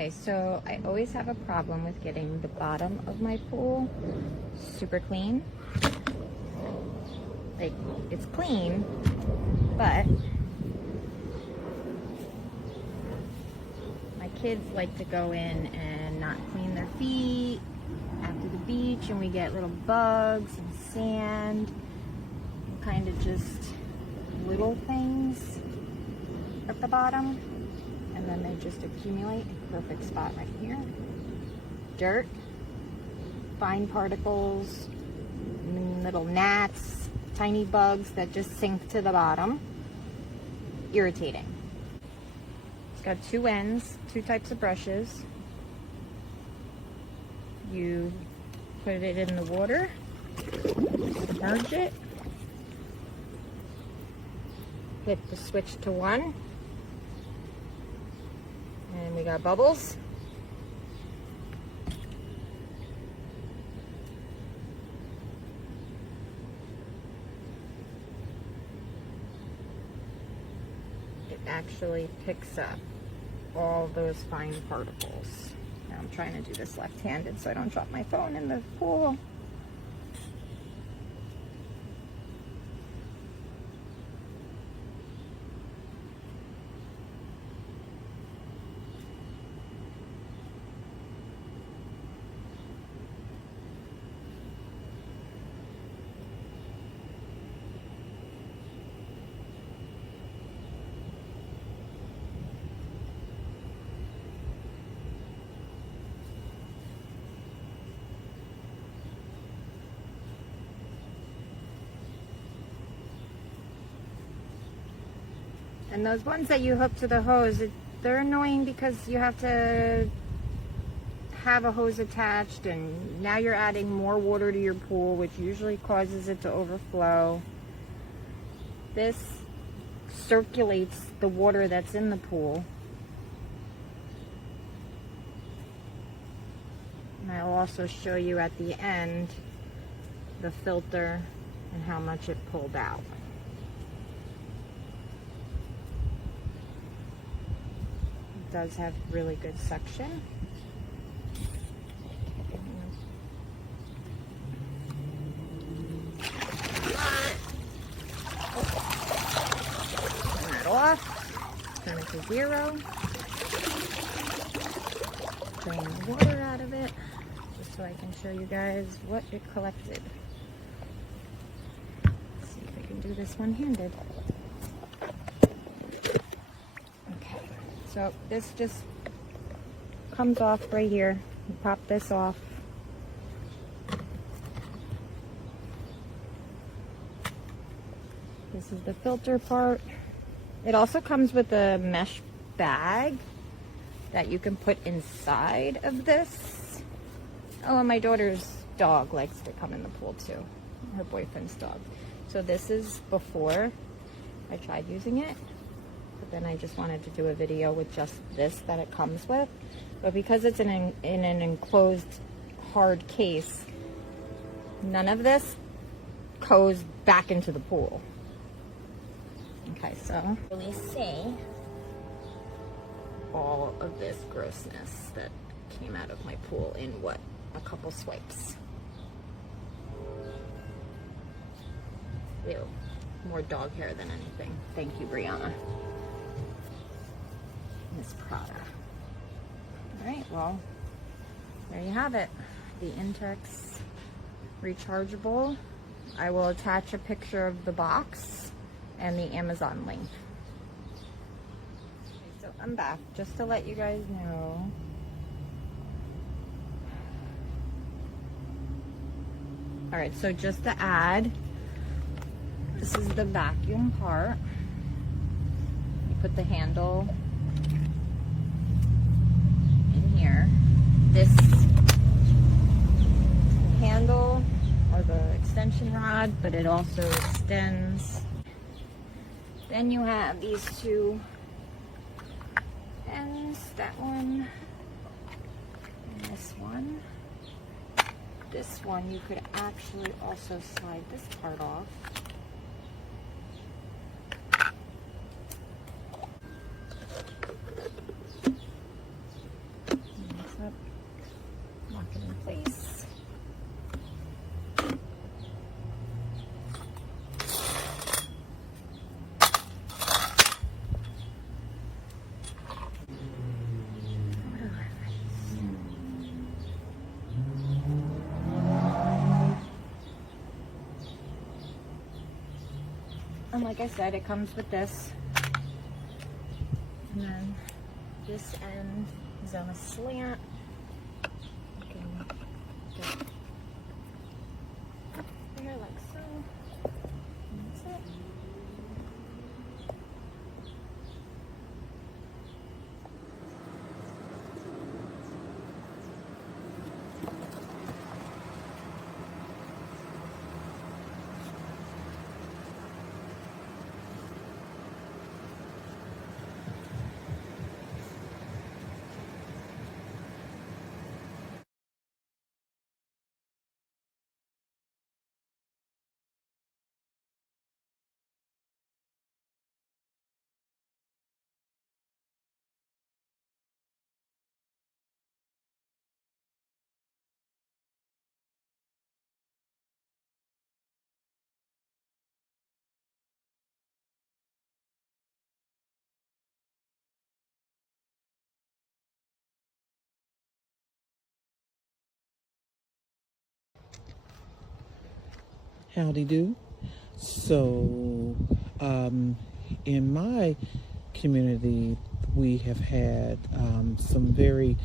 Okay, so I always have a problem with getting the bottom of my pool super clean. Like, it's clean, but my kids like to go in and not clean their feet after the beach, and we get little bugs and sand, and kind of just little things at the bottom, and then they just accumulate. Perfect spot right here. Dirt, fine particles, little gnats, tiny bugs that just sink to the bottom. Irritating. It's got two ends, two types of brushes. You put it in the water, submerge it, hit the switch to 1, and we got bubbles. It actually picks up all those fine particles. Now I'm trying to do this left-handed so I don't drop my phone in the pool. And those ones that you hook to the hose, they're annoying because you have to have a hose attached, and now you're adding more water to your pool, which usually causes it to overflow. This circulates the water that's in the pool. And I'll also show you at the end the filter and how much it pulled out. Does have really good suction. Turn it off. Turn it to 0. Drain the water out of it, just so I can show you guys what it collected. Let's see if I can do this one-handed. So this just comes off right here. You pop this off. This is the filter part. It also comes with a mesh bag that you can put inside of this. Oh, and my daughter's dog likes to come in the pool too. Her boyfriend's dog. So this is before I tried using it. But then I just wanted to do a video with just this that it comes with. But because it's in an enclosed hard case, none of this goes back into the pool. Okay, so really see all of this grossness that came out of my pool in what, a couple swipes. Ew, more dog hair than anything. Thank you, Brianna. Miss Prada. Alright, well, there you have it. The Intex rechargeable. I will attach a picture of the box and the Amazon link. Okay, so I'm back, just to let you guys know. Alright, so just to add, this is the vacuum part. You put the handle here. This handle or the extension rod, but it also extends. Then you have these two ends, that one and this one. This one you could actually also slide this part off. up, lock it in place. And like I said, it comes with this. And then this end is on a slant. You can get there like so. And that's it. Howdy do. So, in my community, we have had some very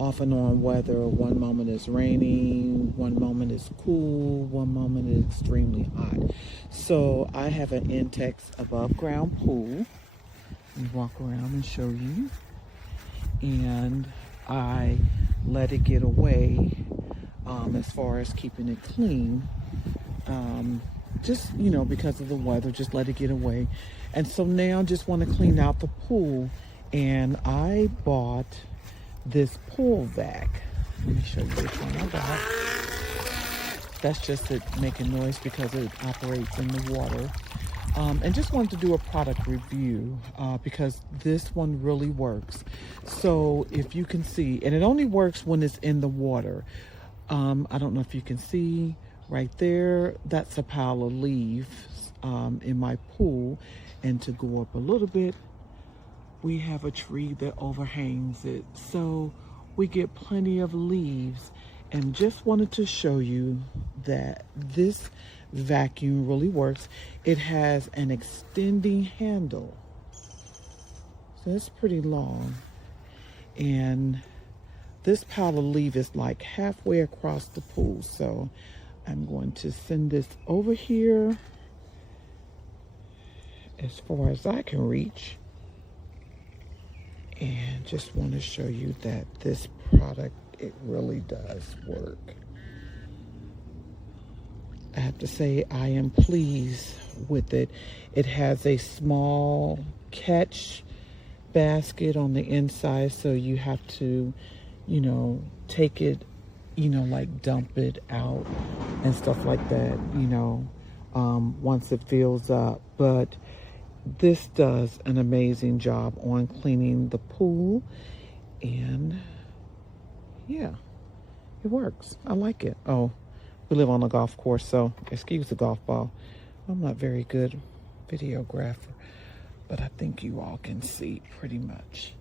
off and on weather. One moment it's raining, one moment it's cool, one moment it's extremely hot. So I have an Intex above ground pool. Let me walk around and show you. And I let it get away as far as keeping it clean. Just, because of the weather, just let it get away. And so now just want to clean out the pool. And I bought this pool vac. Let me show you which one I got. That's just it making noise because it operates in the water. And just wanted to do a product review because this one really works. So if you can see, and it only works when it's in the water. I don't know if you can see right there, that's a pile of leaves in my pool. And to go up a little bit, we have a tree that overhangs it. So we get plenty of leaves. And just wanted to show you that this vacuum really works. It has an extending handle. So it's pretty long. And this pile of leaves is like halfway across the pool. So I'm going to send this over here as far as I can reach. And just want to show you that this product, it really does work. I have to say I am pleased with it. It has a small catch basket on the inside, so you have to, take it, like dump it out and stuff like that, once it fills up. But this does an amazing job on cleaning the pool, and yeah, it works. I like it. Oh, we live on a golf course, so excuse the golf ball. I'm not very good videographer, but I think you all can see pretty much.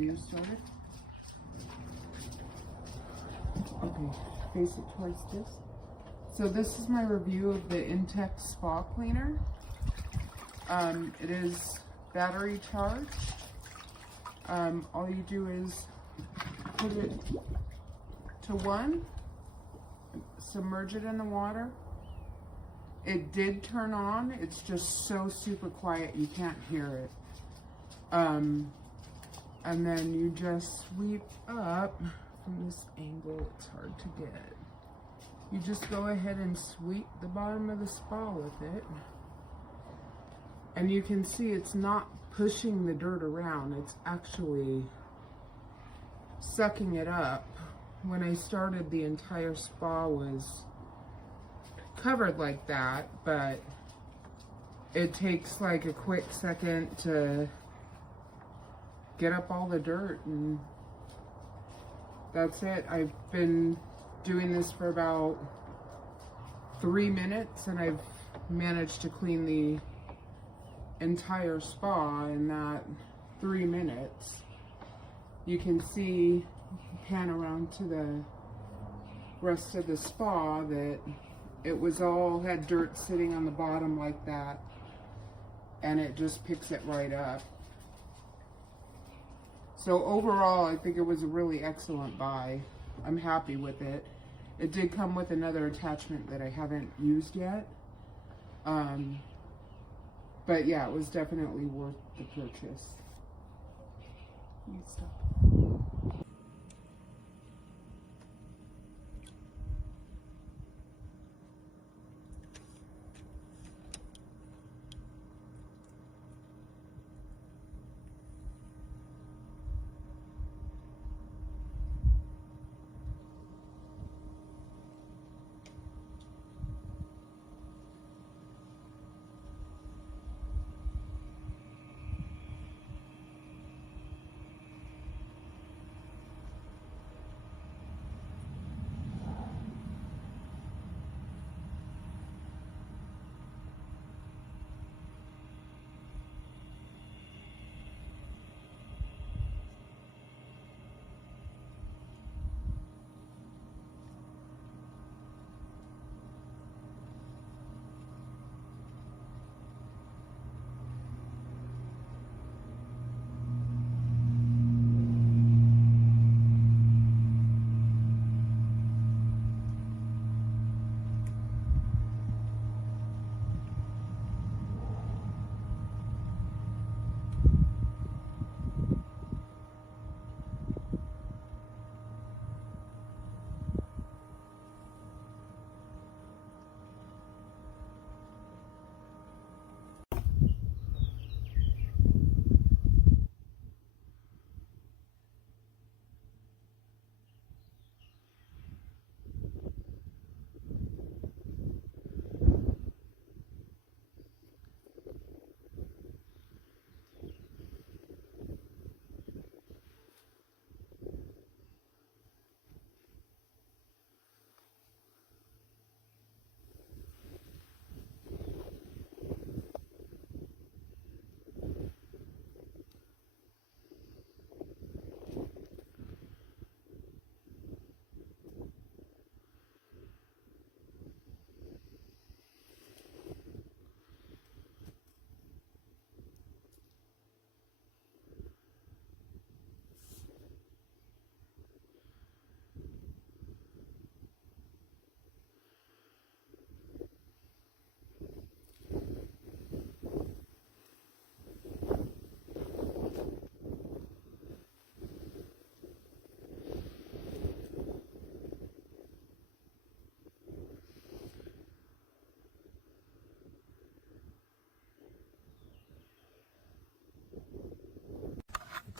You started? Okay, face it towards this. So this is my review of the Intex Spa Cleaner. It is battery charged. All you do is put it to 1, submerge it in the water. It did turn on, it's just so super quiet you can't hear it. And then you just sweep up from this angle, it's hard to get. You just go ahead and sweep the bottom of the spa with it. And you can see it's not pushing the dirt around, it's actually sucking it up. When I started, the entire spa was covered like that, but it takes like a quick second to get up all the dirt, and that's it. I've been doing this for about 3 minutes and I've managed to clean the entire spa in that 3 minutes. You can see, pan around to the rest of the spa, that it was all had dirt sitting on the bottom like that, and it just picks it right up. So overall, I think it was a really excellent buy. I'm happy with it. It did come with another attachment that I haven't used yet. But yeah, it was definitely worth the purchase. You can stop.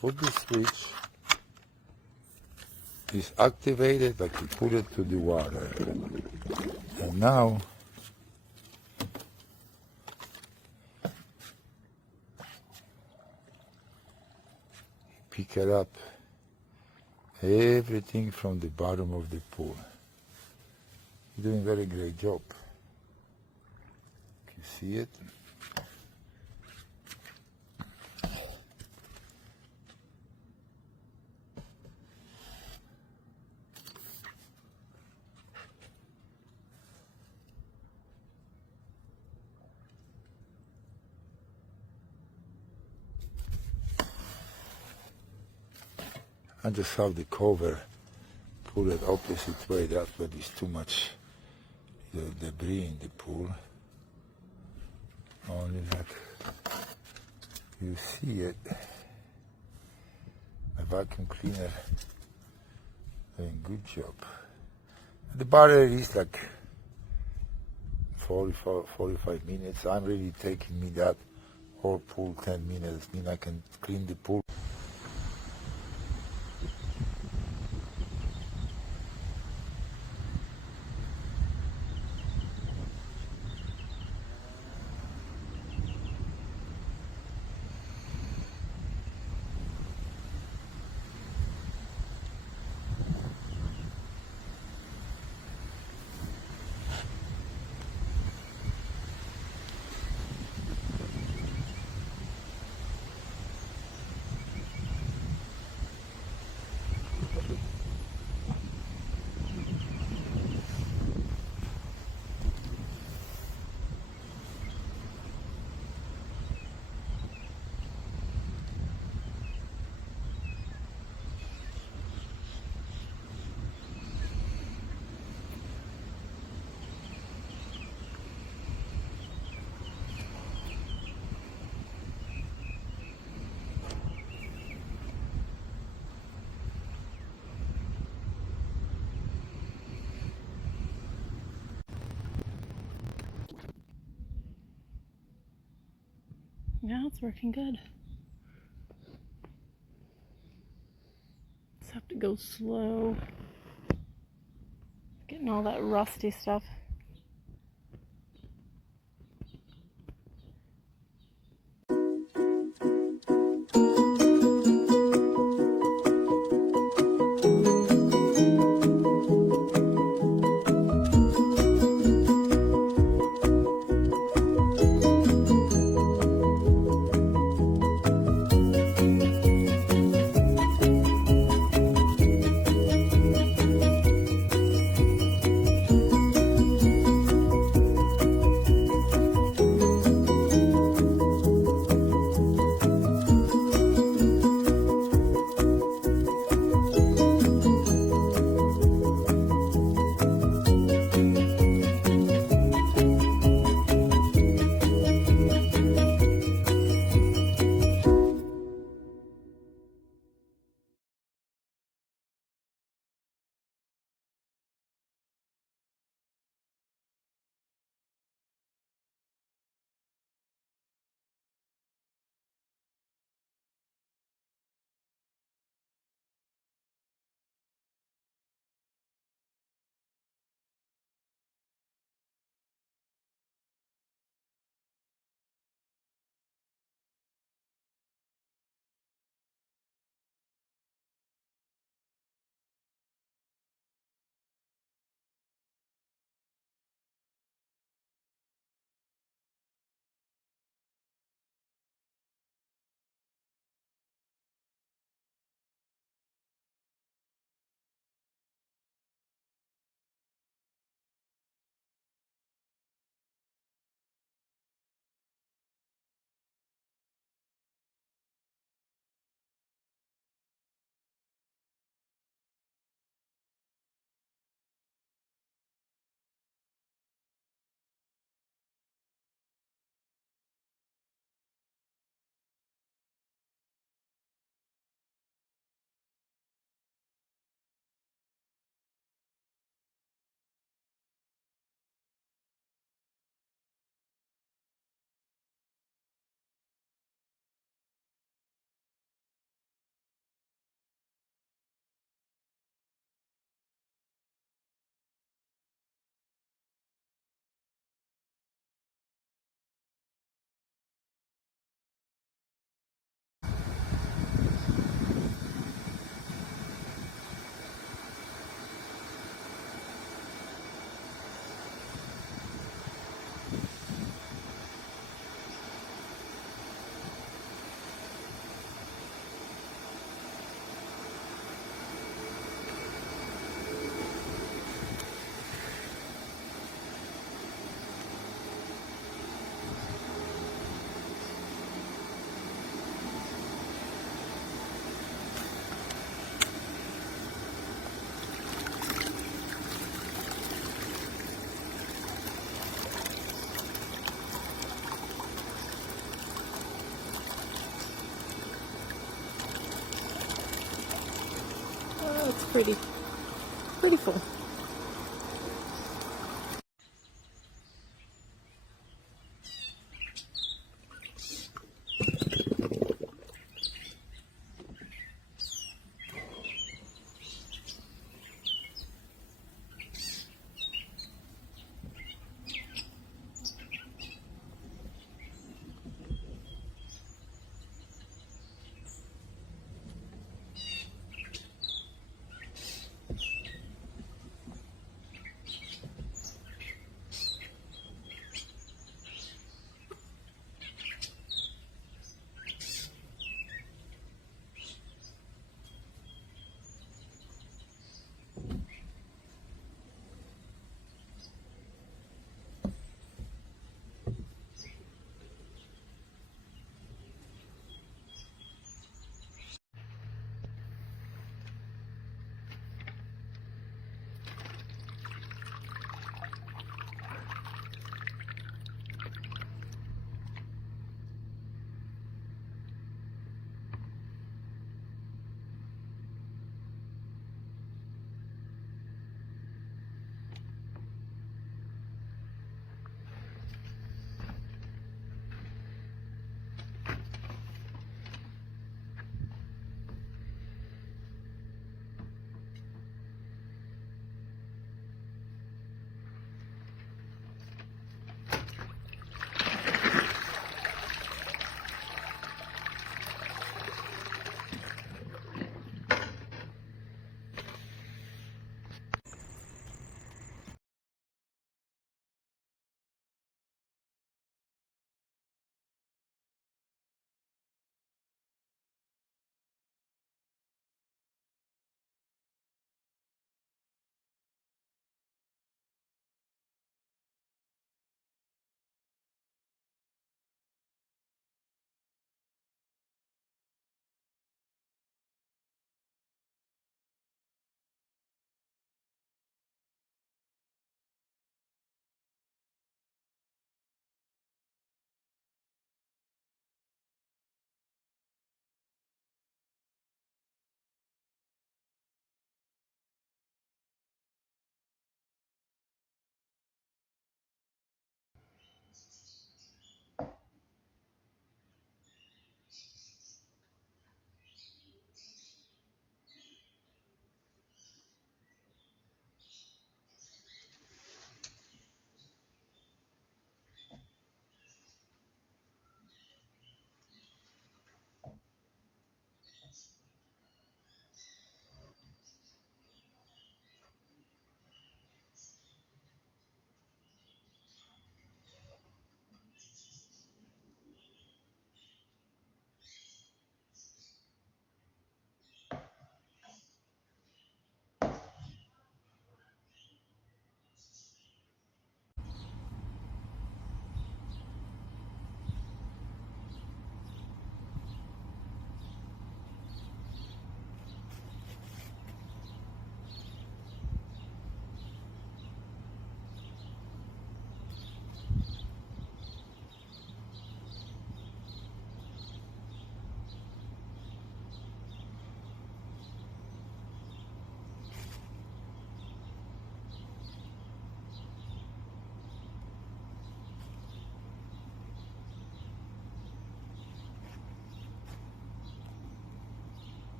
Put the switch, is activated, like you put it to the water. And now pick it up, everything from the bottom of the pool. You're doing a very great job. Can you see it? I just have the cover, put it opposite way. That's where there's too much debris in the pool. Only that you see it. A vacuum cleaner doing good job. The battery is like 45 minutes. I'm really taking me that whole pool 10 minutes. Mean I can clean the pool. Yeah, it's working good. Just have to go slow. Getting all that rusty stuff. Oh, it's pretty full.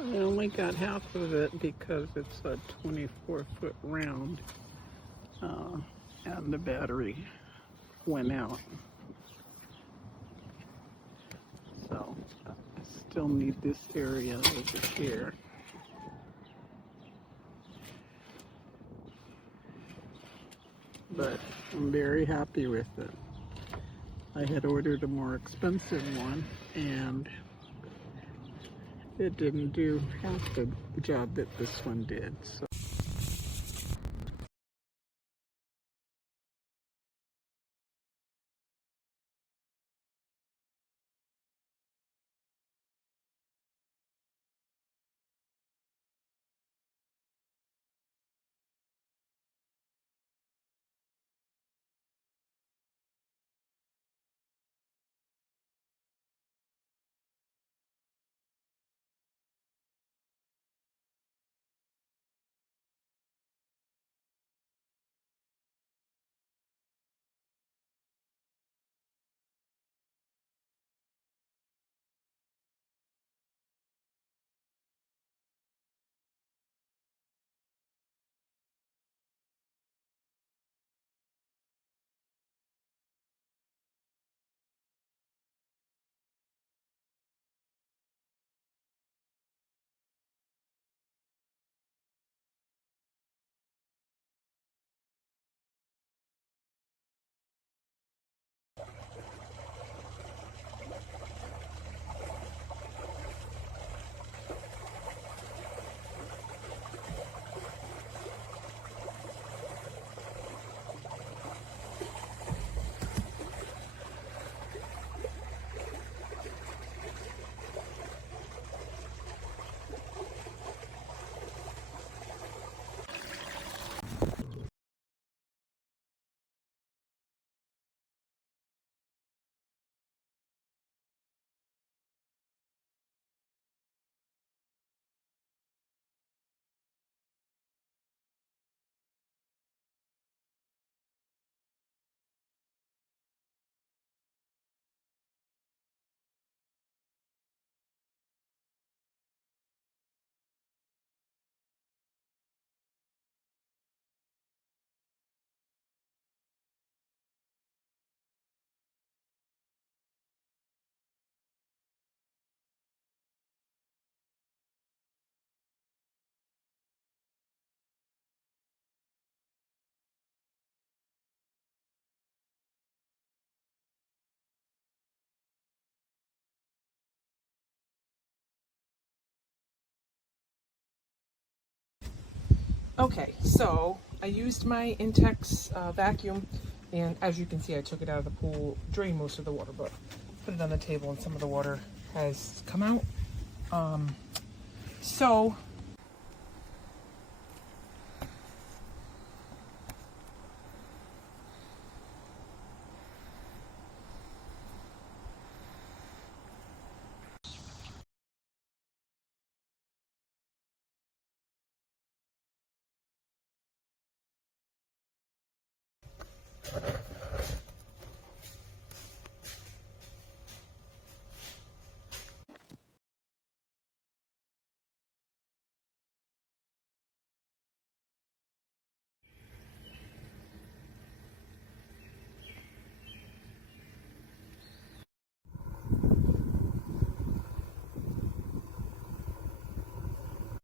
I only got half of it because it's a 24-foot round, and the battery went out. So I still need this area over here. but I'm very happy with it. I had ordered a more expensive one, and it didn't do half the job that this one did. So. Okay, so I used my Intex vacuum, and as you can see, I took it out of the pool, drained most of the water, but put it on the table, and some of the water has come out. So